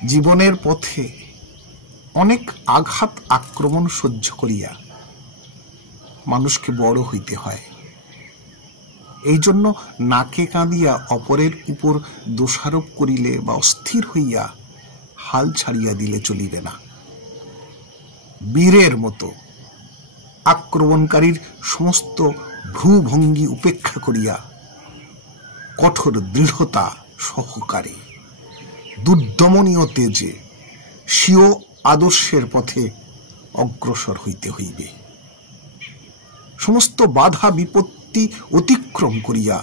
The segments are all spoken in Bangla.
জীবনের পথে অনেক আঘাত আক্রমণ সহ্য করিয়া মানুষকে বড় হইতে হয়। এই জন্য নাকে কাঁদিয়া অপরের উপর দোষারোপ করিলে বা অস্থির হইয়া হাল ছাড়িয়া দিলে চলিবে না। বীরের মতো আক্রমণকারীর সমস্ত ভ্রুভঙ্গি উপেক্ষা করিয়া কঠোর দৃঢ়তা সহকারে দুর্দমনীয় তেজে স্বীয় আদর্শের পথে অগ্রসর হইতে হইবে। সমস্ত বাধা বিপত্তি অতিক্রম করিয়া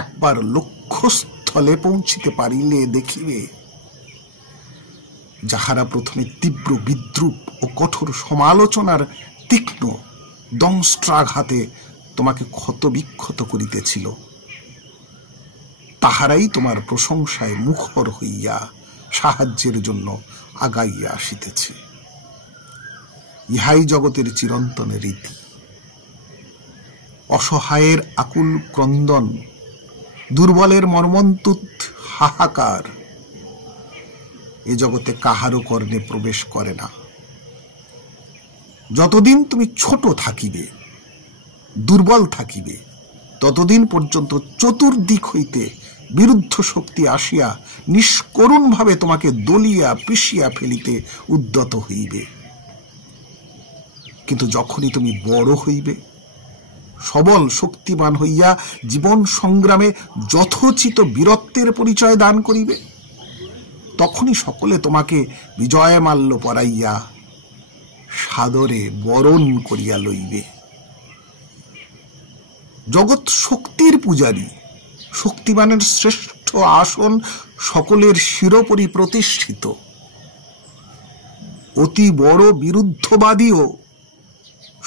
একবার লক্ষ্যস্থলে পৌঁছিতে পারিলে দেখিবে, যাহারা প্রথমে তীব্র বিদ্রুপ ও কঠোর সমালোচনার তীক্ষ্ণ দংষ্ট্রাঘাতে তোমাকে ক্ষতবিক্ষত করিতেছিল, তাহারাই তোমার প্রশংসায় মুখর হইয়া সাহায্যের জন্য আগাইয়া আসিতেছে। ইহাই জগতের চিরন্তন রীতি। অসহায়ের আকুল ক্রন্দন, দুর্বলের মর্মন্তুদ হাহাকার এ জগতে কাহারও কর্ণে প্রবেশ করে না। যতদিন তুমি ছোট থাকিবে, দুর্বল থাকিবে, ততদিন পর্যন্ত চতুর্দিক হইতে বিরুদ্ধ শক্তি আসিয়া নিষ্করুণভাবে তোমাকে দলিয়া পিষিয়া ফেলিতে উদ্যত হইবে। কিন্তু যখনই তুমি বড় হইবে, সবল শক্তিমান হইয়া জীবন সংগ্রামে যথোচিত বীরত্বের পরিচয় দান করিবে, তখনই সকলে তোমাকে বিজয় মাল্য পরাইয়া সাদরে বরণ করিয়া লইবে। জগৎ শক্তির পূজারী, শক্তিমানের শ্রেষ্ঠ আসন সকলের শিরোপরি প্রতিষ্ঠিত। অতি বড় বিরুদ্ধবাদীও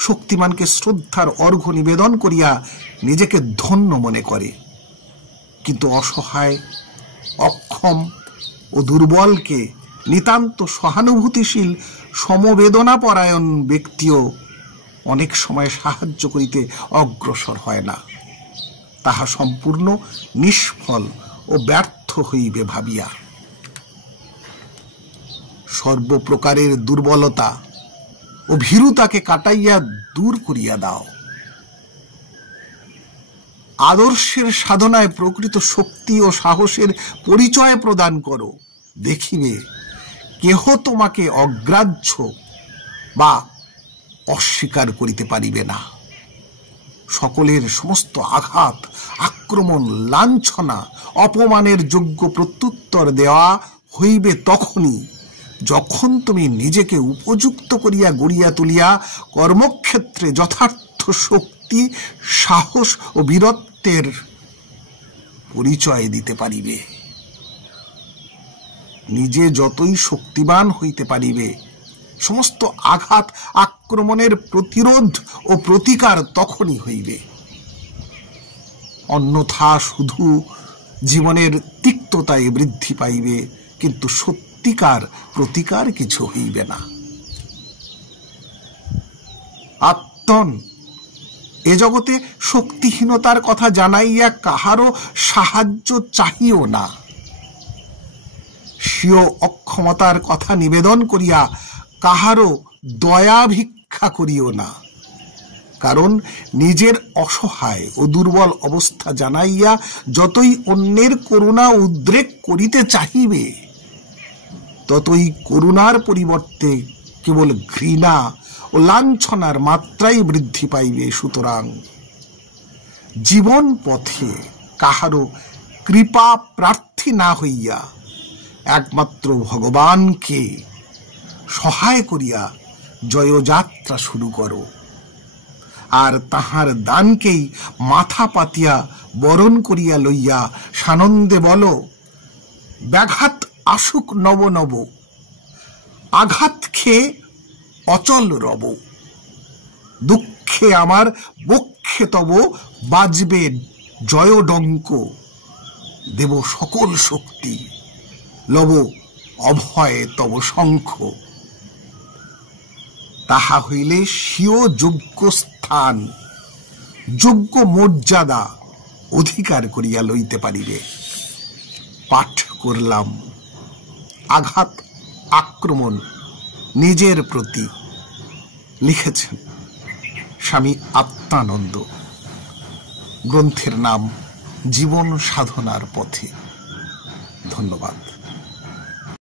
শক্তিমানকে শ্রদ্ধার অর্ঘ্য নিবেদন করিয়া নিজেকে ধন্য মনে করে, কিন্তু অসহায়, অক্ষম ও দুর্বলকে নিতান্ত সহানুভূতিশীল সমবেদনাপরায়ণ ব্যক্তিও অনেক সময় সাহায্য করিতে অগ্রসর হয় না, তাহা সম্পূর্ণ নিষ্ফল ও ব্যর্থ হইবে ভাবিয়া। সর্বপ্রকারের দুর্বলতা ও ভীরুতাকে কাটাইয়া দূর করিয়া দাও। আদর্শের সাধনায় প্রকৃত শক্তি ও সাহসের পরিচয় প্রদান করো, দেখিবে কেহ তোমাকে অগ্রাহ্য বা অস্বীকার করিতে পারিবে না। সকলের সমস্ত আঘাত, আক্রমণ, লাঞ্ছনা, অপমানের যোগ্য প্রত্যুত্তর দেওয়া হইবে তখনই যখন তুমি নিজেকে উপযুক্ত করিয়া গড়িয়া তুলিয়া কর্মক্ষেত্রে যথার্থ শক্তি, সাহস ও বীরত্বের পরিচয় দিতে পারিবে। নিজে যতই শক্তিমান হইতে পারিবে, সমস্ত আঘাত আক্রমণের প্রতিরোধ ও প্রতিকার তখনই হইবে। অন্যথা শুধু জীবনের তিক্ততায় বৃদ্ধি পাইবে, কিন্তু সত্যিকার প্রতিকার কিছু হইবে না। আত্মন এ জগতে শক্তিহীনতার কথা জানাইয়া কাহারও সাহায্য চাহিও না। স্বীয় অক্ষমতার কথা নিবেদন করিয়া কাহারও দয়া ভিক্ষা করিও না, কারণ নিজের অসহায় ও দুর্বল অবস্থা জানাইয়া যতই অন্যের করুণা উদ্রেক করিতে চাহিবে, ততই করুণার পরিবর্তে কেবল ঘৃণা ও লাঞ্ছনার মাত্রাই বৃদ্ধি পাইবে। সুতরাং জীবন পথে কাহারও কৃপা প্রার্থী না হইয়া একমাত্র ভগবানকে সহায় করিয়া জয়যাত্রা শুরু করো, আর তাহার দানকেই মাথা পাতিয়া বরণ করিয়া লইয়া সানন্দে বলো, ব্যাঘাত আসুক নব নব, আঘাত খেয়ে অচল রব, দুঃখে আমার বক্ষে তব বাজবে জয়ডঙ্ক, দেব সকল শক্তি, লব অভয় তব শঙ্খ। তাহা হইলে স্বীয় যোগ্য স্থান, যোগ্য মর্যাদা অধিকার করিয়া লইতে পারিবে। পাঠ করলাম। আঘাত আক্রমণ নিজের প্রতি। লিখেছেন স্বামী আত্মানন্দ। গ্রন্থের নাম জীবন সাধনার পথে। ধন্যবাদ।